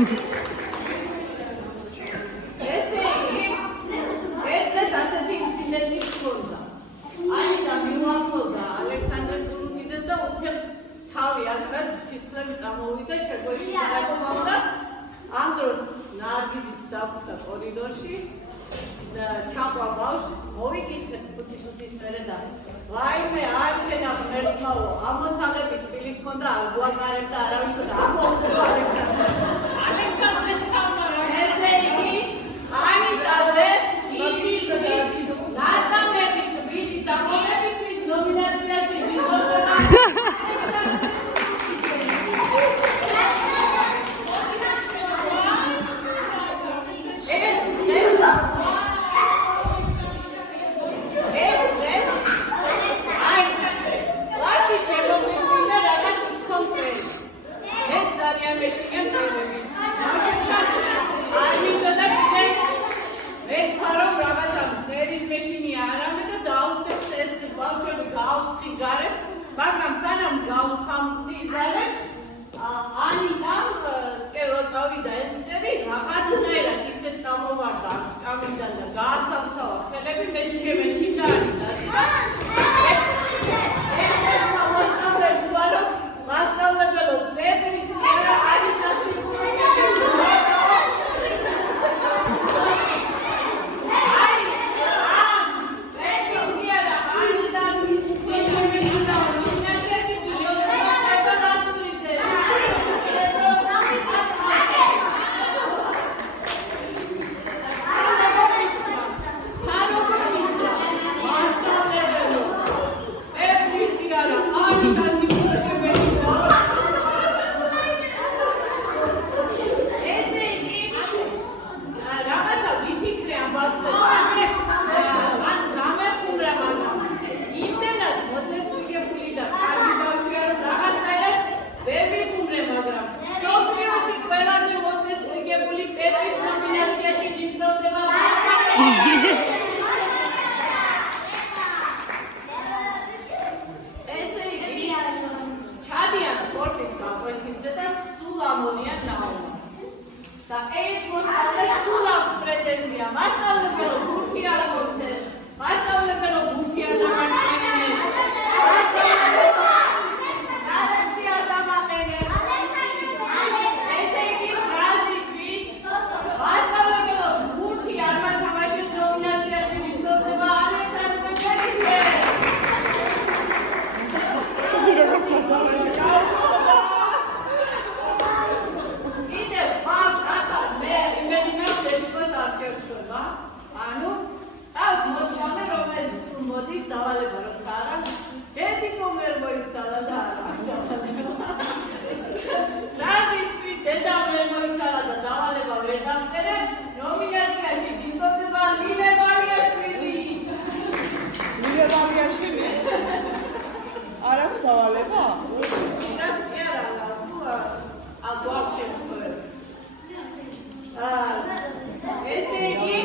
ესე იგი, ერთად ასეთი ინციდენტი ჰქონდა. ანიტა მიუახლოვდა ალექსანდრე ზულუგიძეს და უცებ თავი აკრა სისხლები წამოვიდა შეგვეში გადაგმოვდა. ამ დროს ნარგიზიც დაგვდა კორიდორში და ჩაყვა ბავშვი, მოვიკითხეთ 5 წუთის მერე და ვაიმე აშენა ღმერთმაო, ამოცალებით თბილი ჰქონდა, არ გვაკარებდა არავის და ამოხდება ალექსანდრეს კამარა. ესე იგი, ანიტაზე ნაწამები თბილი სამონებისთვის ნომინაციაში ვიღებდა. მაგრამ სანამ გავს ხამდიდარეთ, ანიტამ სკერო წავიდა ეწევი, რაღაცნაირად ისე წამოვარდა სკამიდან და გაასავსავა ხელები, მე შემეში და ანიტა. ერთ-ერთმა მოსწავლეთმა რომ მასწავლებელო პეპრის არა ანიტას ესე იგი